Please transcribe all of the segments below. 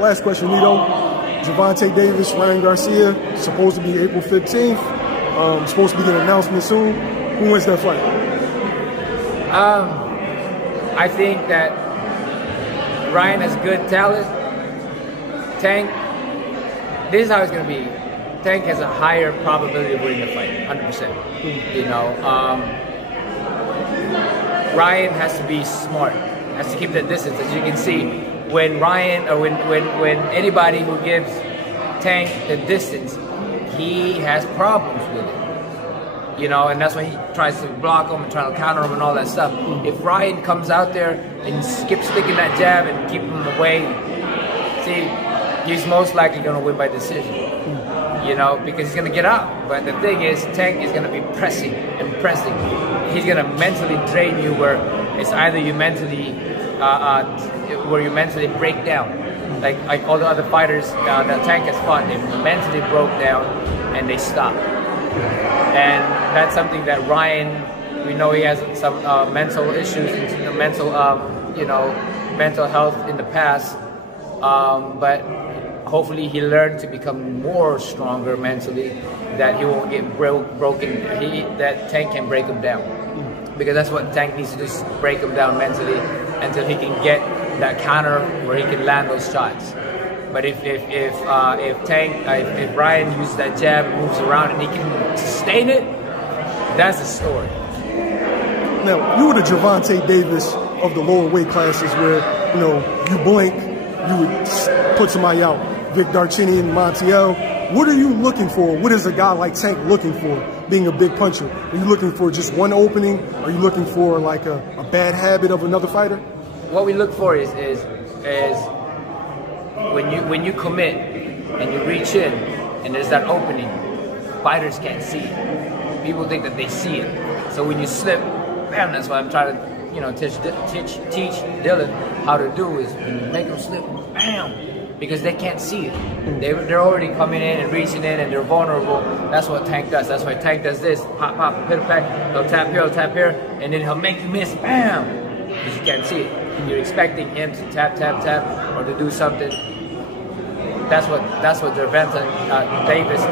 Last question, Nito. Gervonta Davis, Ryan Garcia, supposed to be April 15th. Supposed to be an announcement soon. Who wins that fight? I think that Ryan has good talent. Tank, this is how it's going to be. Tank has a higher probability of winning the fight, 100%. You know, Ryan has to be smart, has to keep the distance. As you can see, when Ryan or when anybody who gives Tank the distance, he has problems with it. You know, and that's why he tries to block him and try to counter him and all that stuff. If Ryan comes out there and keeps sticking that jab and keep him away, see, he's most likely going to win by decision. You know, because he's going to get out. But the thing is, Tank is going to be pressing and pressing. He's going to mentally drain you where it's either you mentally, where you mentally break down. Like all the other fighters that Tank has fought, they mentally broke down and they stopped. And that's something that Ryan, we know he has some mental issues, mental, you know, mental health in the past. But hopefully he learned to become more stronger mentally, that he won't get broken, that Tank can break him down. Because that's what Tank needs to do, is break him down mentally until he can get that counter where he can land those shots. But if Ryan uses that jab and moves around and he can sustain it, that's the story. Now, you were the Gervonta Davis of the lower weight classes where, you know, you blink, you would put somebody out. Vic Darcini and Montiel. What are you looking for? What is a guy like Tank looking for, being a big puncher? Are you looking for just one opening? Are you looking for like a bad habit of another fighter? What we look for is when you commit and you reach in and there's that opening, fighters can't see it. People think that they see it. So when you slip, bam, that's what I'm trying to, you know, teach Dylan how to do, is when you make them slip, bam, because they can't see it. They're already coming in and reaching in and they're vulnerable. That's what Tank does. That's why Tank does this. Pop, pop, hit a pack, he'll tap here, and then he'll make you miss, bam, because you can't see it. You're expecting him to tap, or to do something. That's what Gervonta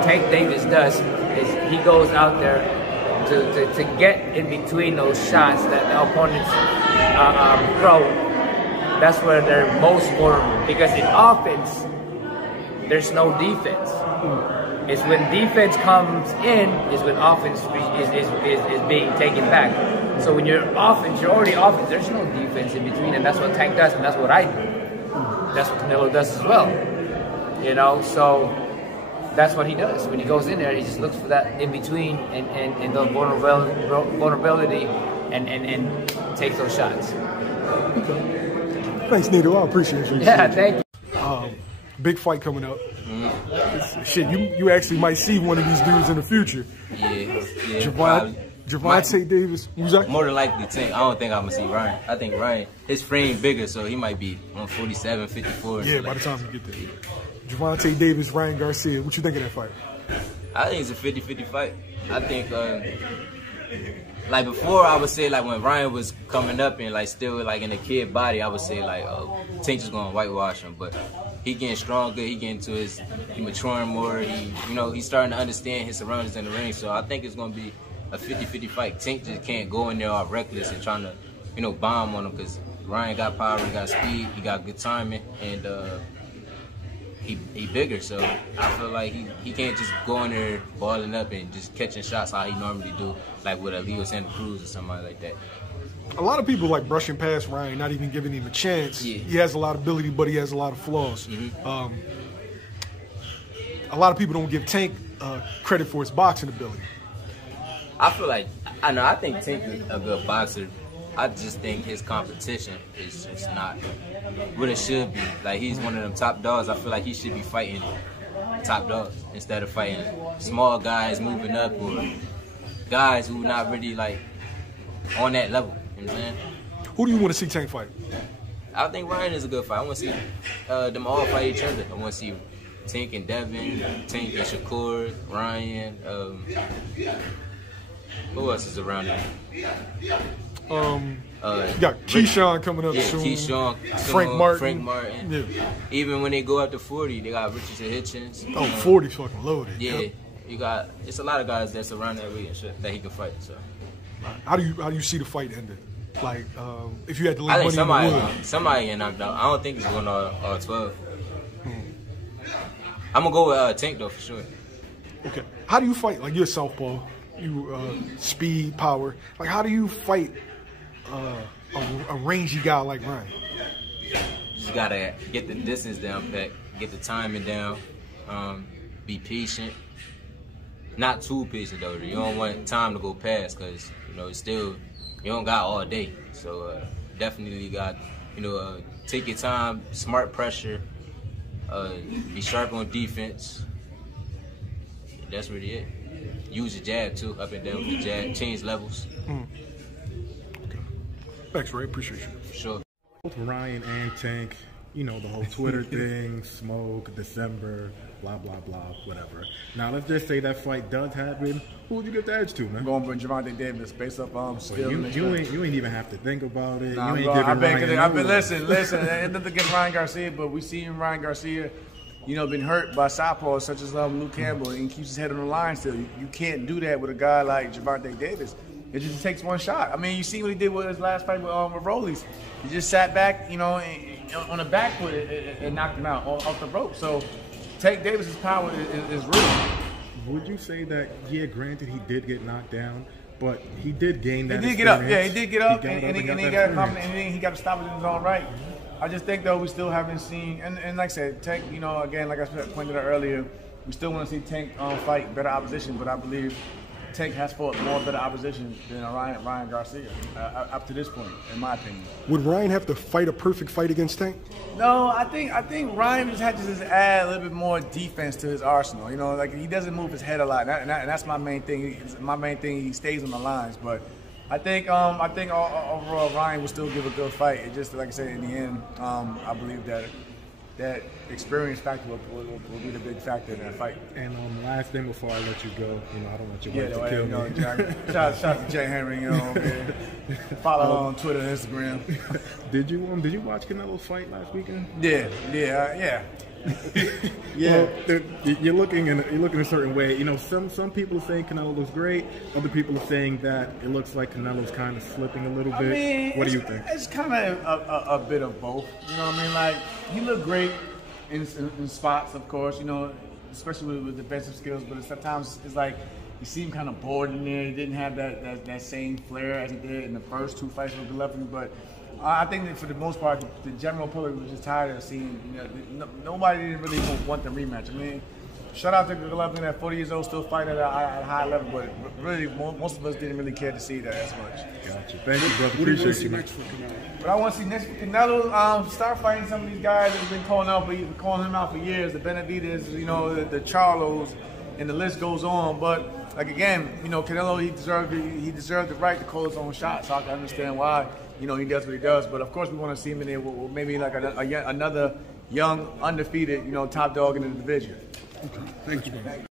Tank Davis does, is he goes out there to get in between those shots that the opponents throw. That's where they're most vulnerable, because in offense, there's no defense. It's when defense comes in, is when offense is being taken back. So when you're offense, you're already offense. There's no defense in between, and that's what Tank does, and that's what I do. That's what Canelo does as well. You know, so that's what he does. When he goes in there, he just looks for that in between and the vulnerability and takes those shots. Thanks, Nito. I appreciate you. Yeah, thank you. Big fight coming up. Shit, you actually might see one of these dudes in the future. Yeah. Gervonta Davis. Who's that? More than likely Tank. I don't think I'm gonna see Ryan. I think Ryan, his frame bigger, so he might be 147, 54. Yeah, by the time you get there. Gervonta Davis, Ryan Garcia. What you think of that fight? I think it's a 50-50 fight. I think, like before, I would say like when Ryan was coming up and like still like in a kid body, I would say like, oh, Tank is gonna whitewash him. But he getting stronger, he getting to he maturing more. He's starting to understand his surroundings in the ring. So I think it's gonna be a 50-50 fight. Tank just can't go in there all reckless and trying to, bomb on him, because Ryan got power, he got speed, he got good timing, and he bigger. So I feel like he can't just go in there balling up and just catching shots how he normally do, like with a Leo Santa Cruz or somebody like that. A lot of people like brushing past Ryan, not even giving him a chance. Yeah. He has a lot of ability, but he has a lot of flaws. A lot of people don't give Tank credit for his boxing ability. I feel like, I think Tank is a good boxer. I just think his competition is just not what it should be. Like, he's one of them top dogs. I feel like he should be fighting top dogs instead of fighting small guys moving up or guys who not really like on that level. You know what I'm saying? Who do you want to see Tank fight? I think Ryan is a good fight. I want to see them all fight each other. I want to see Tank and Devin, Tank and Shakur, Ryan. Who else is around there? You got Keyshawn coming up soon. Keyshawn, Frank Martin. Yeah. Even when they go up to 40, they got Richardson Hitchens. Oh, 40's fucking loaded. Yeah. Yep. It's a lot of guys that's around that weight and shit that he can fight. So, how do you see the fight ending? Like, if you had to leave I think money in the wood. somebody get knocked out. I don't think it's going to 12. I'm gonna go with Tank though for sure. Okay. How do you fight? Like, you're a southpaw. You speed, power. Like, how do you fight a rangy guy like Ryan? You just gotta get the distance down, Pat. Get the timing down. Be patient. Not too patient though. You don't want time to go past because it's still you don't got all day. So definitely got take your time, smart pressure. Be sharp on defense. That's really it. Use your jab too, up and down with the jab. Change levels. Okay. Thanks, Ray. Appreciate you. Sure. Both Ryan and Tank, the whole Twitter thing, smoke, December, blah, blah, blah, whatever. Now, let's just say that fight does happen. Who would you get the edge to, man? I'm going for Gervonta Davis based up skill. You ain't even have to think about it. Nah, you ain't I've been listen. It's nothing against Ryan Garcia, but we seen Ryan Garcia, been hurt by southpaws such as Luke Campbell, and keeps his head on the line still. You can't do that with a guy like Gervonta Davis. It just takes one shot. I mean, you see what he did with his last fight with Rollies. He just sat back, on the back foot and knocked him out off the rope. So, Tank Davis's power is real. Would you say that, granted he did get knocked down, but he did gain that He did get up. Yeah, he did get up, and he got confident, and then he got to stop it in his own right. I just think, though, we still haven't seen, and like I said, Tank, again, like I pointed out earlier, we still want to see Tank fight better opposition, but I believe Tank has fought more better opposition than Ryan Garcia up to this point, in my opinion. Would Ryan have to fight a perfect fight against Tank? No, I think Ryan just had to just add a little bit more defense to his arsenal. Like he doesn't move his head a lot, and that's my main thing. My main thing, he stays on the lines. But I think overall Ryan will still give a good fight. It just, like I said, in the end, I believe that experience factor will be the big factor in that fight. And last thing before I let you go, I don't want your wife to kill me. Shout out to Jay Henry, follow on Twitter and Instagram. Did you watch Canelo's fight last weekend? Yeah. Yeah. Well, you're looking a certain way. Some people are saying Canelo looks great. Other people are saying that it looks like Canelo's kind of slipping a little bit. What do you think? It's kind of a bit of both. Like he looked great in spots, of course. Especially with defensive skills. But sometimes it's like you see him kind of bored in there. He didn't have that same flair as he did in the first two fights with Golovkin, but. I think that for the most part, the general public was just tired of seeing. Nobody didn't really want the rematch. I mean, shout out to Golovkin at 40 years old, still fighting at a high level, but really most of us didn't really care to see that as much. Gotcha. Thank you, brother. Appreciate you, man. But I want to see next for Canelo start fighting some of these guys that have been calling him out for years. The Benavidez, the Charlos, and the list goes on. But like again, Canelo, he deserved the right to call his own shots. So I can understand why. He does what he does, but of course we want to see him in there with maybe like another young, undefeated, top dog in the division. Okay. Thank you, man.